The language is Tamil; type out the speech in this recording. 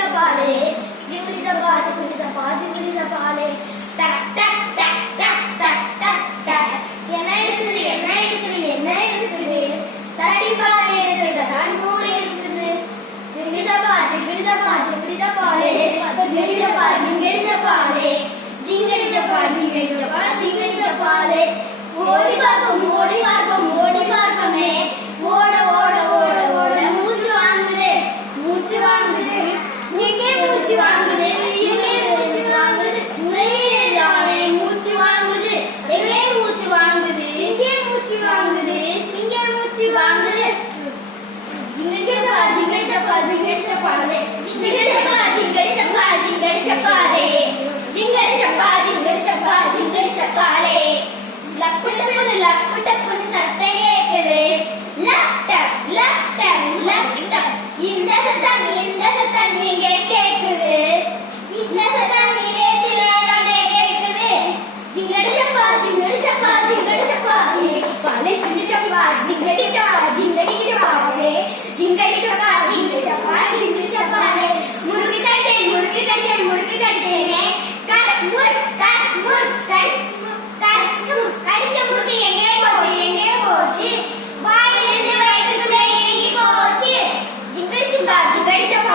சப்பாலே ஜிங்கிடி சப்பா ஜிங்கிடி சப்பா ஜிங்கிடி சப்பாலே டக் டக் டக் டக் டக் டக் டக் என்ன இருக்குது என்ன இருக்குது என்ன இருக்குது தடி பாலே இருக்குது தான் மூளை இருக்குது ஜிங்கிடி சப்பா ஜிங்கிடி சப்பா ஜிங்கிடி சப்பாலே ஜிங்கிடி சப்பா ஜிங்கிடி சப்பாலே ஜிங்கிடி சப்பா ஜிங்கிடி சப்பா ஜிங்கிடி சப்பாலே ஓடி பார்ப்போமே ஓட ஓட ஓட ஓட மூச்சு வாங்குது எங்கே மூச்சு வாங்குது எங்கே மூச்சு வாங்குது முறையிலே தானே மூச்சு வாங்குது எங்கே மூச்சு வாங்குது எங்கே மூச்சு வாங்குது எங்கே மூச்சு வாங்குது ஜிங்கடி சப்பா ஜிங்கடி சப்பா ஜிங்கடி சப்பாலே ஜிங்கடி சப்பா ஜிங்கடி சப்பா ஜிங்கடி சப்பாலே ஜிங்கடி சப்பா ஜிங்கடி சப்பா ஜிங்கடி சப்பாலே லப்பட்டப்புன்னு சத்தம் கேக்குது லப்டப் லப்டப் லப்டப் இந்த சத்தம் நீங்க கேக்குது இந்த சத்தம் இதயத்திலே தானே கேக்குது ஜிங்கடி சப்பா ஜிங்கடி சப்பா ஜிங்கடி சப்பா ஜிங்கடி சப்பா ஜிங்கடி சப்பா ஜிங்கடி சப்பா